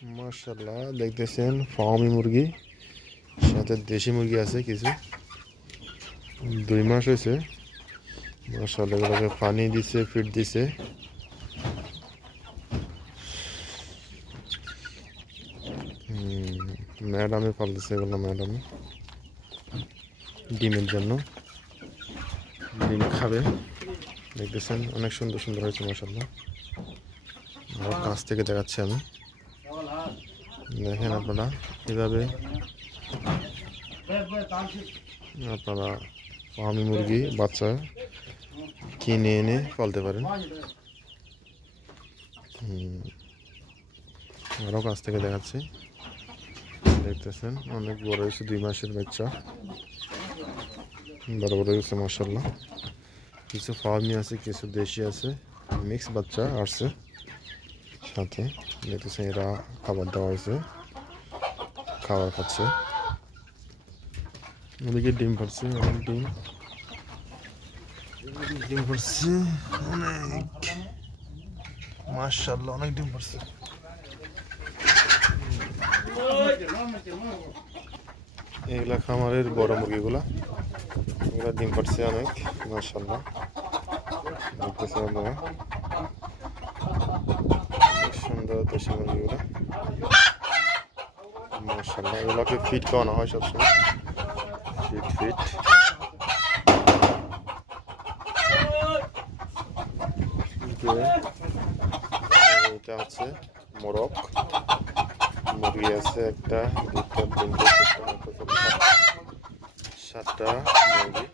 মাশাআল্লাহ দেখতেছেন ফার্মি মুরগি সাথে দেশি মুরগি আছে কিছু 2 মাস হয়েছে মাশাআল্লাহ এগুলোকে পানি দিছে ফিড দিছে ম্যাডামে পালতেছে এগুলো ম্যাডামে ডিমের জন্য ডিম খাবে দেখতেছেন অনেক সুন্দর সুন্দর হয়েছে মাশাআল্লাহ আরো কাছ থেকে দেখাচ্ছি আমি দেখেন আপনারা এভাবে আপনারা ফার্মি মুরগি বাচ্চা কিনে এনে পালতে পারেন আরো কাছ থেকে দেখাচ্ছি দেখতেছেন অনেক বড় হয়েছে 2 মাসের বাচ্চা বড় বড় হয়েছে মাশাআল্লাহ কিছু ফার্মি আছে কিছু দেশি আছে মিক্স বাচ্চা আসছে সাথে দেখতেছেন এরা খাবার দেওয়া হয়েছে খাবার খাচ্ছে ওদিকে ডিম পারছে অনেক ডিম পারছে অনেক মাশাআল্লাহ অনেক ডিম পারছে এগুলা খামারের বড় মুরগিগুলা এগুলা ডিম পারছে অনেক মাশাআল্লাহ দেখতেছেন আপনারা সুন্দর দেশি মুরগিগুলা মাশাআল্লাহ এগুলোকে ফিট খাওয়ানো হয় সবসময় ফিট এটা হচ্ছে মোরগ মুরগি আছে একটা দুটা তিনটা চারটা 7টা মুরগি